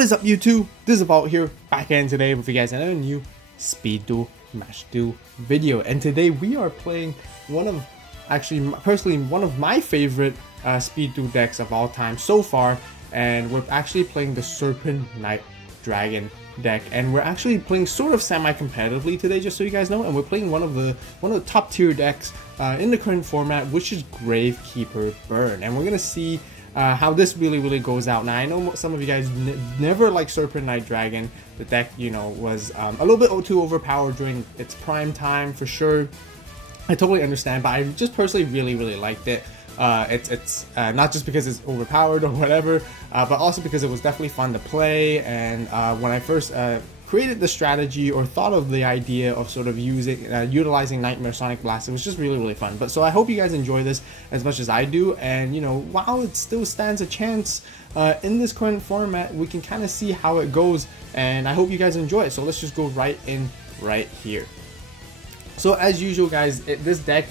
What is up, YouTube? This is AVAULT here, back again today with you guys in a new Speed Duel Match Duel video. And today we are playing personally one of my favorite Speed Duel decks of all time so far. And we're actually playing the Serpent Knight Dragon deck, and we're actually playing sort of semi-competitively today, just so you guys know. And we're playing one of the top tier decks in the current format, which is Gravekeeper Burn. And we're gonna see how this really goes out. Now I know some of you guys never liked Serpent Knight Dragon. The deck, you know, was a little bit too overpowered during its prime time for sure. I totally understand, but I just personally really liked it. It's not just because it's overpowered or whatever, but also because it was definitely fun to play. And when I first created the strategy or thought of the idea of sort of utilizing Nightmare Sonic Blast, it was just really fun. But so I hope you guys enjoy this as much as I do. And you know, while it still stands a chance in this current format, we can kind of see how it goes, and I hope you guys enjoy it. So let's just go right here. So as usual, guys, this deck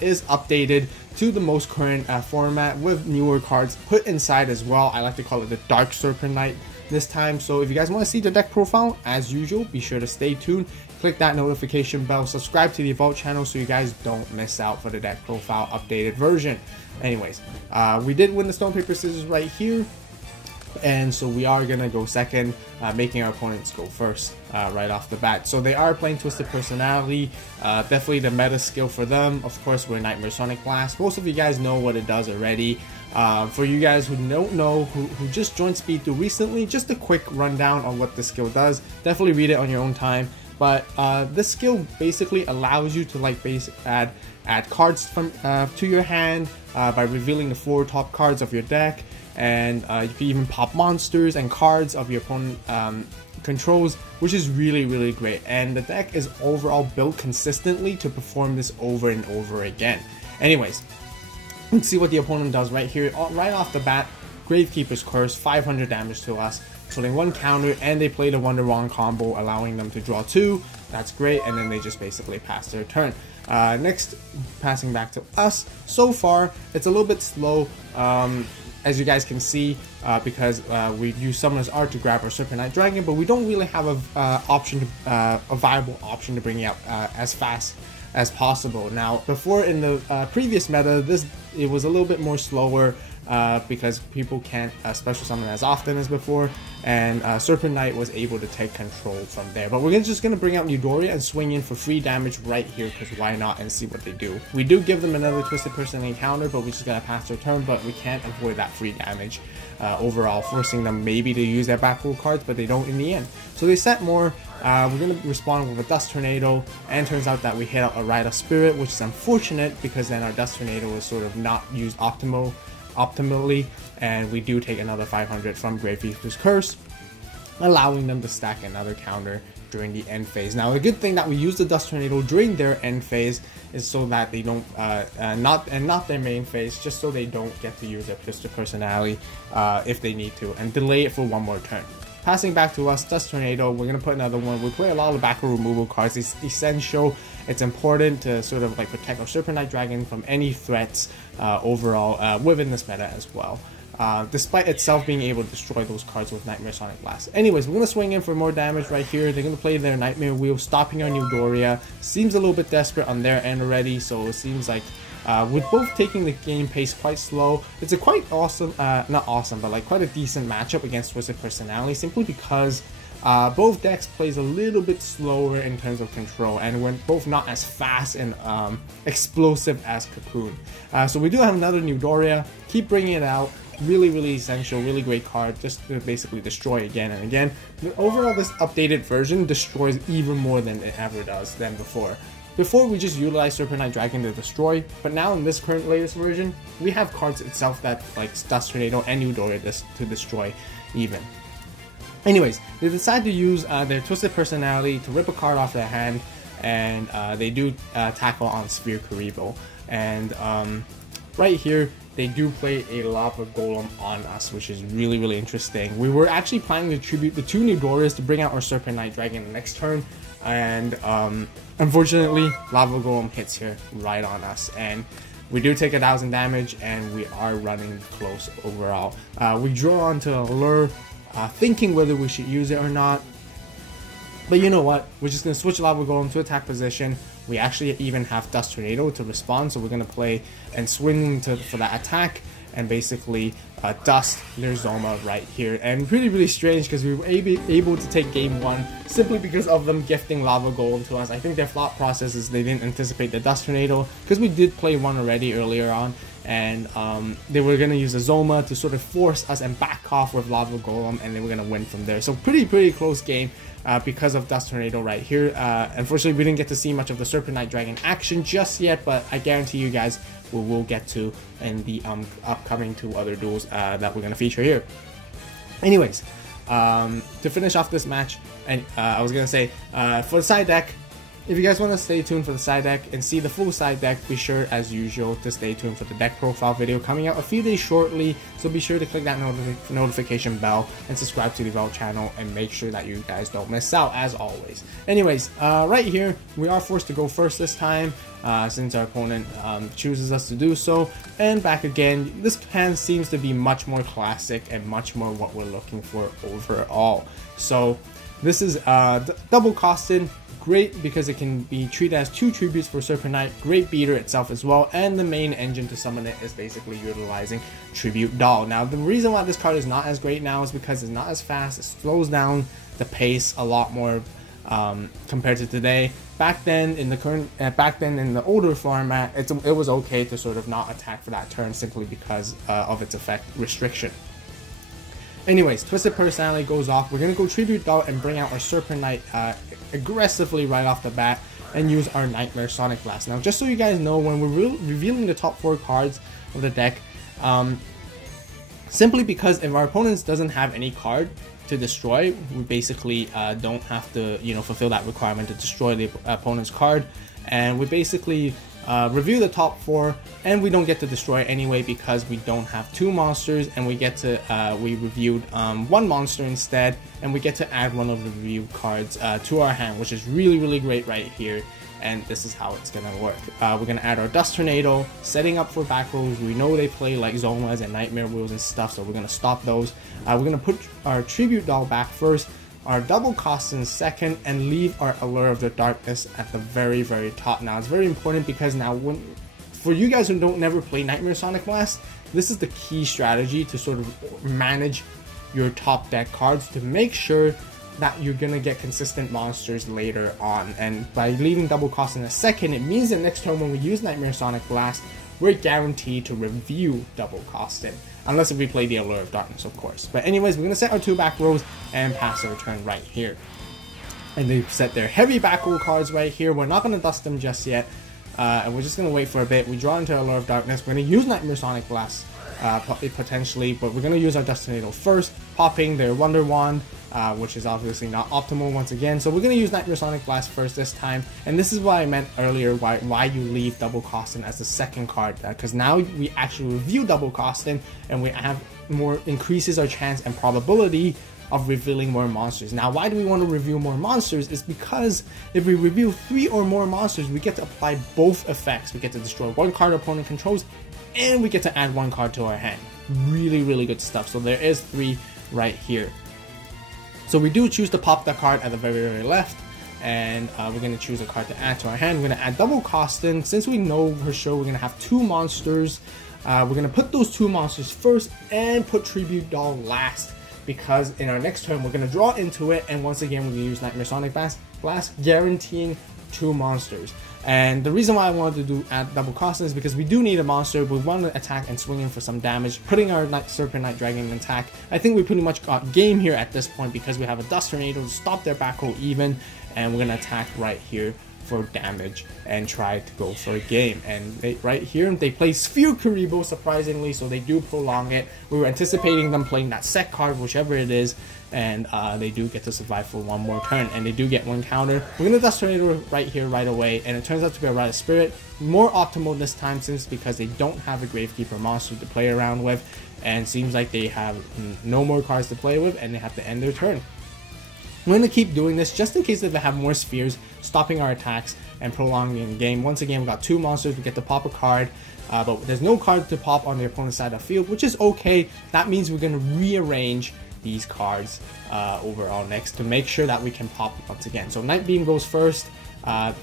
is updated to the most current format with newer cards put inside as well. I like to call it the Dark Serpent Knight this time. So if you guys want to see the deck profile, as usual, be sure to stay tuned, click that notification bell, subscribe to the AVAULT channel so you guys don't miss out for the deck profile updated version. Anyways, we did win the Stone Paper Scissors right here, and so we are gonna go second, making our opponents go first right off the bat. So they are playing Twisted Personality, definitely the meta skill for them. Of course, we're Nightmare Sonic Blast. Most of you guys know what it does already. For you guys who don't know, who just joined Speed Duel recently, just a quick rundown on what the skill does. Definitely read it on your own time. But this skill basically allows you to add cards from to your hand by revealing the 4 top cards of your deck. And you can even pop monsters and cards of your opponent controls, which is really great. And the deck is overall built consistently to perform this over and over again. Anyways, let's see what the opponent does right here. Right off the bat, Gravekeeper's Curse, 500 damage to us, putting 1 counter, and they play the Wonder Wand combo, allowing them to draw 2. That's great, and then they just basically pass their turn. Next, passing back to us. So far, it's a little bit slow, as you guys can see, because we use Summoner's Art to grab our Serpent Knight Dragon, but we don't really have a viable option to bring it out as fast as possible. Now, before in the previous meta, it was a little bit more slower because people can't special summon as often as before, and Serpent Knight was able to take control from there. But we're just going to bring out Midoriya and swing in for free damage right here, because why not, and see what they do. We do give them another Twisted Personality counter, but we're just going to pass their turn, but we can't avoid that free damage overall, forcing them maybe to use their back row cards, but they don't in the end. So they set more. We're going to respond with a Dust Tornado, and turns out that we hit out a Rite of Spirit, which is unfortunate because then our Dust Tornado is sort of not used optimally, and we do take another 500 from Gravekeeper's Curse, allowing them to stack another counter during the end phase. Now, the good thing that we use the Dust Tornado during their end phase is so that they don't not their main phase, just so they don't get to use their Twisted Personality if they need to, and delay it for 1 more turn. Passing back to us, Dust Tornado, we're going to put another one. We play a lot of back row removal cards. It's essential. It's important to sort of like protect our Serpent Knight Dragon from any threats overall within this meta as well. Despite itself being able to destroy those cards with Nightmare Sonic Blast. Anyways, we're going to swing in for more damage right here. They're going to play their Nightmare Wheel, stopping our Midoriya. Seems a little bit desperate on their end already, so it seems like with both taking the game pace quite slow, it's a quite awesome, not awesome, but like quite a decent matchup against Twisted Personality, simply because both decks plays a little bit slower in terms of control, and we're both not as fast and explosive as Cocoon. So we do have another Midoriya. Keep bringing it out. Really essential, really great card, just to basically destroy again and again. But overall, this updated version destroys even more than it ever does than before. Before, we just utilized Serpent Knight Dragon to destroy, but now in this current latest version, we have cards itself that like Dust Tornado and Midoriya to destroy even. Anyways, they decide to use their Twisted Personality to rip a card off their hand, and they do tackle on Sphere Karibo. And right here, they do play a Lava Golem on us, which is really interesting. We were actually planning to tribute the 2 Midoriyas to bring out our Serpent Knight Dragon the next turn, and unfortunately, Lava Golem hits here right on us, and we do take 1000 damage, and we are running close overall. We draw onto a Lure thinking whether we should use it or not. But you know what? We're just going to switch Lava Golem to attack position. We actually even have Dust Tornado to respond, so we're going to play and swing for that attack and basically dust their Zoma right here. And really strange because we were able to take game 1 simply because of them gifting Lava Golem to us. I think their thought process is they didn't anticipate the Dust Tornado because we did play one already earlier on, and they were going to use a Zoma to sort of force us and back off with Lava Golem, and they were going to win from there. So pretty close game because of Dust Tornado right here. Unfortunately, we didn't get to see much of the Serpent Knight Dragon action just yet, but I guarantee you guys we will get to in the upcoming 2 other duels that we're going to feature here. Anyways, to finish off this match, and I was going to say, for the side deck, if you guys want to stay tuned for the side deck and see the full side deck, be sure as usual to stay tuned for the deck profile video coming out a few days shortly. So be sure to click that notification bell and subscribe to the AVAULT channel and make sure that you guys don't miss out as always. Anyways, right here we are forced to go first this time since our opponent chooses us to do so. And back again, this hand seems to be much more classic and much more what we're looking for overall. So this is double costed. Great because it can be treated as 2 tributes for Serpent Knight, great beater itself as well, and the main engine to summon it is basically utilizing Tribute Doll. Now the reason why this card is not as great now is because it's not as fast, it slows down the pace a lot more compared to today. Back then in the older format, it was okay to sort of not attack for that turn simply because of its effect restriction. Anyways, Twisted Personality goes off. We're going to go Tribute Doll and bring out our Serpent Knight aggressively right off the bat and use our Nightmare Sonic Blast. Now, just so you guys know, when we're revealing the top 4 cards of the deck, simply because if our opponent doesn't have any card to destroy, we basically don't have to, fulfill that requirement to destroy the opponent's card, and we basically review the top 4, and we don't get to destroy anyway because we don't have 2 monsters, and we get to we reviewed 1 monster instead, and we get to add one of the review cards to our hand, which is really great right here. And this is how it's gonna work. We're gonna add our Dust Tornado, setting up for back rows. We know they play like Zomas and Nightmare Wheels and stuff, so we're gonna stop those. We're gonna put our Tribute Doll back first, our double cost in second, and leave our Allure of the Darkness at the very top. Now it's very important because now for you guys who don't never play Nightmare Sonic Blast, this is the key strategy to sort of manage your top deck cards to make sure that you're gonna get consistent monsters later on. And by leaving double cost in a second, it means that next turn when we use Nightmare Sonic Blast, we're guaranteed to review double costed. Unless if we play the Allure of Darkness, of course. But anyways, we're going to set our 2 back rows and pass our turn right here. And they've set their heavy back row cards right here. We're not going to dust them just yet. And we're just going to wait for a bit. We draw into Allure of Darkness. We're going to use Nightmare Sonic Blast potentially, but we're going to use our Dust Tornado first, popping their Wonder Wand, which is obviously not optimal once again. So we're going to use Nightmare Sonic Blast first this time, and this is why I meant earlier why you leave double costing as the second card, because now we actually review double costing and we have more increases our chance and probability of revealing more monsters. Now, why do we want to review more monsters? Is because if we review 3 or more monsters, we get to apply both effects. We get to destroy 1 card opponent controls, and we get to add 1 card to our hand. Really good stuff. So there is 3 right here. So we do choose to pop the card at the very left, and we're going to choose a card to add to our hand. We're going to add double costing. Since we know for sure we're going to have 2 monsters, we're going to put those 2 monsters first and put Tribute Doll last, because in our next turn we're going to draw into it, and once again we're going to use Nightmare Sonic Blast, guaranteeing 2 monsters. And the reason why I wanted to add double costing is because we do need a monster. We want to attack and swing in for some damage, putting our Serpent Knight Dragon in attack. I think we pretty much got game here at this point because we have a Dust Tornado to stop their back row even, and we're going to attack right here for damage and try to go for a game. And right here they play Sphere Karibo, surprisingly, so they do prolong it. We were anticipating them playing that set card, whichever it is, and they do get to survive for 1 more turn, and they do get 1 counter. We're going to Dust Tornado right here right away, and it turns out to be a Rite of Spirit. More optimal this time since because they don't have a Gravekeeper monster to play around with, and seems like they have no more cards to play with, and they have to end their turn. We're going to keep doing this just in case that they have more spheres, stopping our attacks and prolonging the game. Once again, we've got 2 monsters, we get to pop a card, but there's no card to pop on the opponent's side of the field, which is okay. That means we're going to rearrange these cards overall next to make sure that we can pop once again. So Night Beam goes first,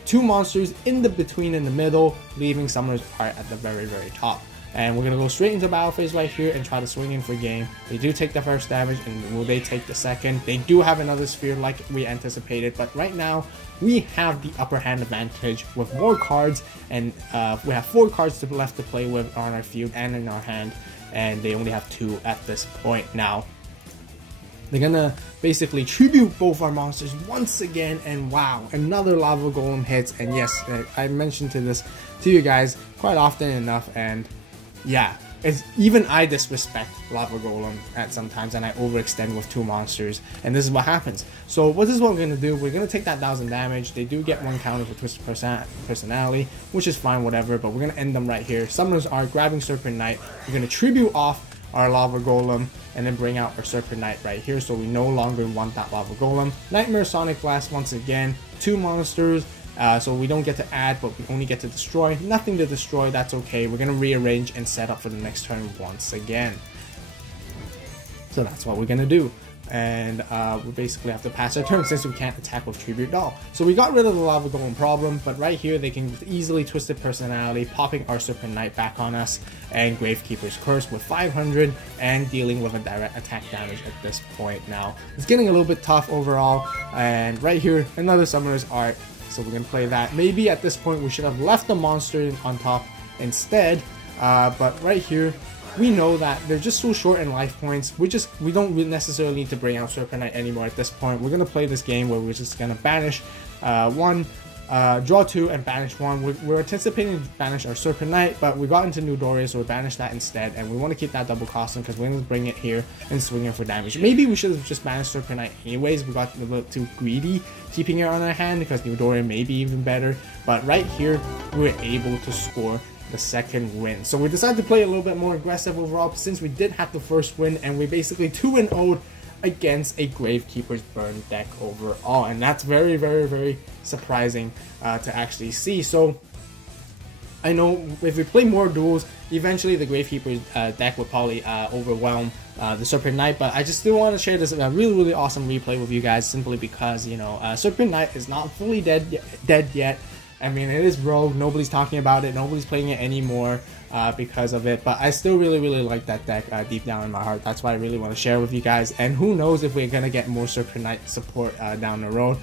2 monsters in the between in the middle, leaving Summoner's Art at the very top. And we're going to go straight into battle phase right here and try to swing in for game. They do take the first damage, and will they take the second? They do have another sphere like we anticipated, but right now we have the upper hand advantage with more cards, and we have 4 cards left to play with on our field and in our hand, and they only have 2 at this point. Now they're gonna basically tribute both our monsters once again, and wow, another Lava Golem hits. And yes, I mentioned to you guys quite often enough, and yeah, even I disrespect Lava Golem at sometimes, and I overextend with 2 monsters, and this is what happens. So this is what we're gonna do. We're gonna take that 1000 damage. They do get 1 counter for Twisted Personality, which is fine, whatever, but we're gonna end them right here. Summoners are grabbing Serpent Knight. We're gonna tribute off our Lava Golem and then bring out our Serpent Knight right here, so we no longer want that Lava Golem. Nightmare Sonic Blast once again, 2 monsters. So we don't get to add, but we only get to destroy. Nothing to destroy, that's okay. We're going to rearrange and set up for the next turn once again. So that's what we're going to do. And we basically have to pass our turn since we can't attack with Tribute Doll. So we got rid of the Lava Golem problem, but right here they can easily Twisted Personality, popping our Serpent Knight back on us, and Gravekeeper's Curse with 500 and dealing with a direct attack damage at this point. Now it's getting a little bit tough overall, and right here another Summoner's Art. So we're gonna play that. Maybe at this point we should have left the monster on top instead, but right here we know that they're just so short in life points. We don't really necessarily need to bring out Serpent Knight anymore at this point. We're gonna play this game where we're just gonna banish 1, draw 2, and banish 1. We're anticipating to banish our Serpent Knight, but we got into New Doria, so we banished that instead, and we want to keep that double costing because we're going to bring it here and swing it for damage. Maybe we should have just banished Serpent Knight anyways. We got a little too greedy keeping it on our hand because New Doria may be even better, but right here we're able to score the second win. So we decided to play a little bit more aggressive overall since we did have the first win, and we basically 2-0'd against a Gravekeeper's Burn deck overall, and that's very surprising to actually see. So I know if we play more duels, eventually the Gravekeeper's deck will probably overwhelm the Serpent Knight, but I just still want to share this really awesome replay with you guys, simply because, you know, Serpent Knight is not fully dead yet. I mean, it is rogue, nobody's talking about it, nobody's playing it anymore because of it, but I still really like that deck deep down in my heart. That's why I really want to share with you guys, and who knows if we're going to get more Serpent Knight support down the road.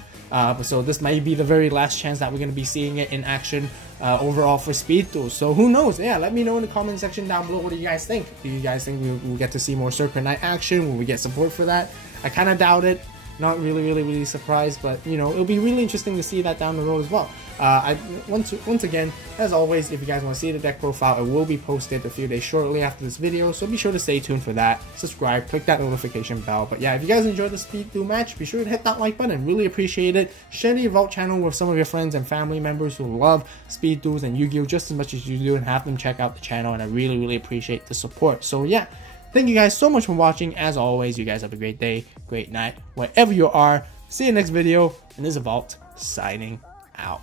So this might be the very last chance that we're going to be seeing it in action overall for Speed Duel. So who knows? Yeah, let me know in the comment section down below. What do you guys think? Do you guys think we'll get to see more Serpent Knight action? Will we get support for that? I kind of doubt it. Not really surprised, but you know, it'll be really interesting to see that down the road as well. Once again, as always, if you guys want to see the deck profile, it will be posted a few days shortly after this video, so be sure to stay tuned for that. Subscribe, click that notification bell. But yeah, if you guys enjoyed the Speed Duel match, be sure to hit that like button. Really appreciate it. Share the AVAULT channel with some of your friends and family members who love Speed Duels and Yu-Gi-Oh just as much as you do, and have them check out the channel, and I really appreciate the support. So yeah, thank you guys so much for watching. As always, you guys have a great day, great night, wherever you are. See you next video, and this is AVAULT signing out.